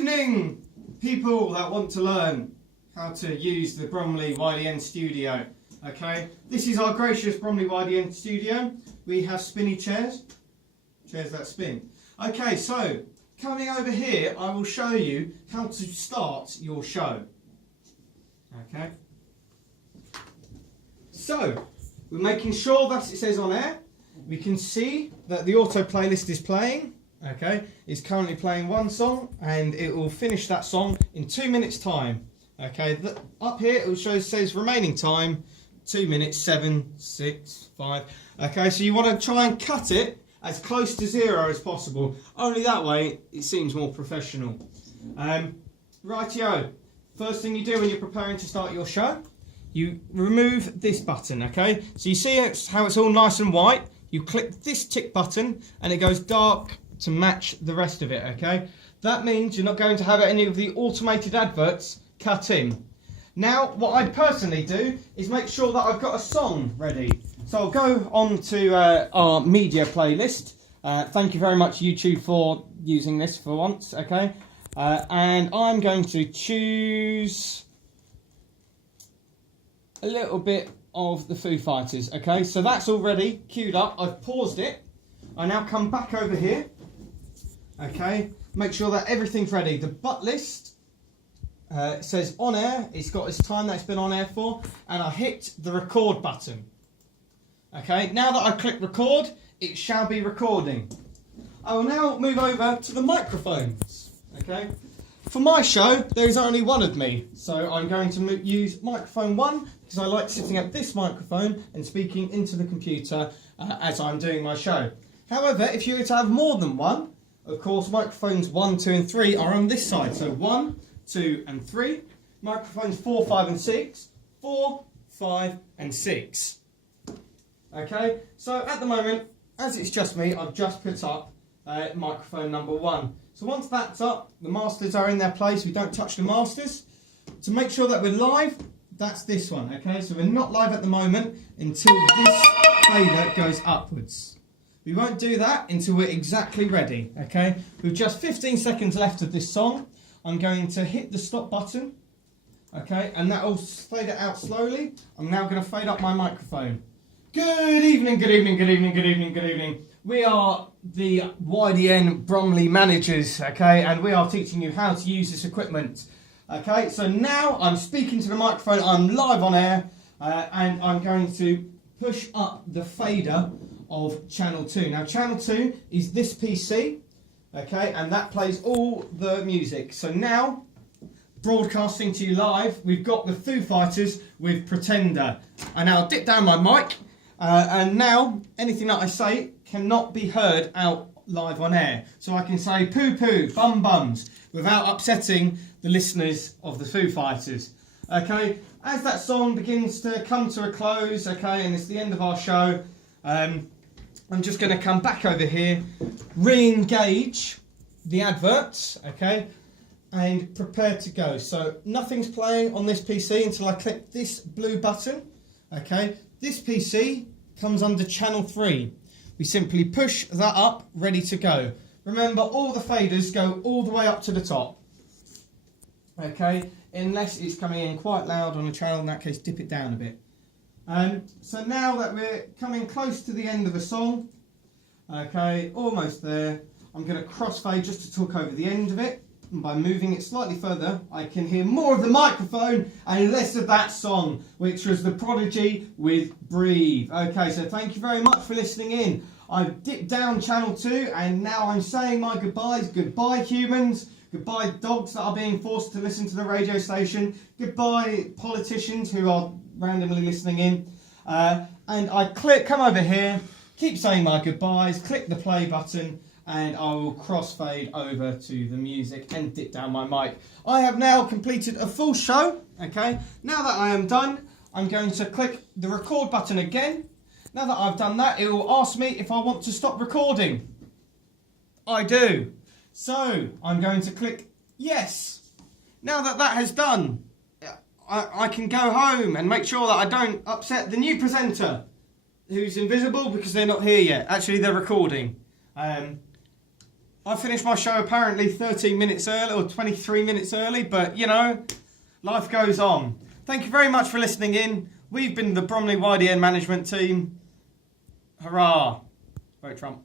evening, people that want to learn how to use the Bromley YDN studio. Okay, this is our gracious Bromley YDN studio. We have spinny chairs that spin. Okay, so coming over here, I will show you how to start your show. Okay, so we're making sure that it says on air. We can see that the auto playlist is playing. Okay, it's currently playing one song and it will finish that song in 2 minutes time. Okay, up here it says remaining time 2 minutes, 7, 6, 5. Okay, so you want to try and cut it as close to 0 as possible. Only that way it seems more professional. Rightio, first thing you do when you're preparing to start your show, you remove this button. Okay, so you see how it's all nice and white. You click this tick button and it goes dark to match the rest of it. Okay, that means you're not going to have any of the automated adverts cut in. Now what I personally do is make sure that I've got a song ready. So I'll go on to our media playlist. Thank you very much YouTube for using this for once. Okay, and I'm going to choose a little bit of the Foo Fighters. Okay, so that's already queued up. I've paused it. I now come back over here. Okay, make sure that everything's ready. The butt list says on air. It's got its time that it's been on air for, and I hit the record button. Okay, now that I click record, it shall be recording. I will now move over to the microphones. Okay, for my show there is only one of me, so I'm going to use microphone 1 because I like sitting at this microphone and speaking into the computer as I'm doing my show. However, if you were to have more than one, of course microphones 1, 2 and 3 are on this side, so 1, 2 and 3, microphones 4, 5 and 6, 4, 5 and 6. Okay, so at the moment, as it's just me, I've just put up microphone number 1. So once that's up, the masters are in their place. We don't touch the masters. To make sure that we're live, that's this one. Okay, so we're not live at the moment until this fader goes upwards. We won't do that until we're exactly ready. Okay, with just 15 seconds left of this song, I'm going to hit the stop button. Okay, and that will fade it out slowly. I'm now going to fade up my microphone. Good evening, good evening, good evening, good evening, good evening. We are the YDN Bromley managers, okay, and we are teaching you how to use this equipment. Okay, so now I'm speaking to the microphone, I'm live on air, and I'm going to push up the fader of channel 2. Now channel 2 is this PC, okay, and that plays all the music. So now, broadcasting to you live, we've got the Foo Fighters with Pretender. I now dip down my mic, and now anything that I say cannot be heard out live on air. So I can say poo poo, bum bums, without upsetting the listeners of the Foo Fighters. Okay, as that song begins to come to a close, okay, and it's the end of our show, I'm just going to come back over here, re-engage the adverts, okay, and prepare to go. So nothing's playing on this PC until I click this blue button, okay. This PC comes under channel 3. We simply push that up, ready to go. Remember, all the faders go all the way up to the top. Okay, unless it's coming in quite loud on a channel, in that case, dip it down a bit. So now that we're coming close to the end of the song, okay, almost there, I'm going to crossfade just to talk over the end of it. And by moving it slightly further, I can hear more of the microphone and less of that song, which was The Prodigy with Breathe. Okay, so thank you very much for listening in. I've dipped down channel 2 and now I'm saying my goodbyes. Goodbye humans, goodbye dogs that are being forced to listen to the radio station, goodbye politicians who are randomly listening in. And I come over here, keep saying my goodbyes, click the play button, and I will crossfade over to the music and dip down my mic. I have now completed a full show, okay? Now that I am done, I'm going to click the record button again. Now that I've done that, it will ask me if I want to stop recording. I do. So, I'm going to click yes. Now that that has done, I can go home and make sure that I don't upset the new presenter, who's invisible because they're not here yet. Actually, they're recording. I finished my show apparently 13 minutes early or 23 minutes early, but you know, life goes on. Thank you very much for listening in. We've been the Bromley YDN management team. Hurrah! Vote Trump.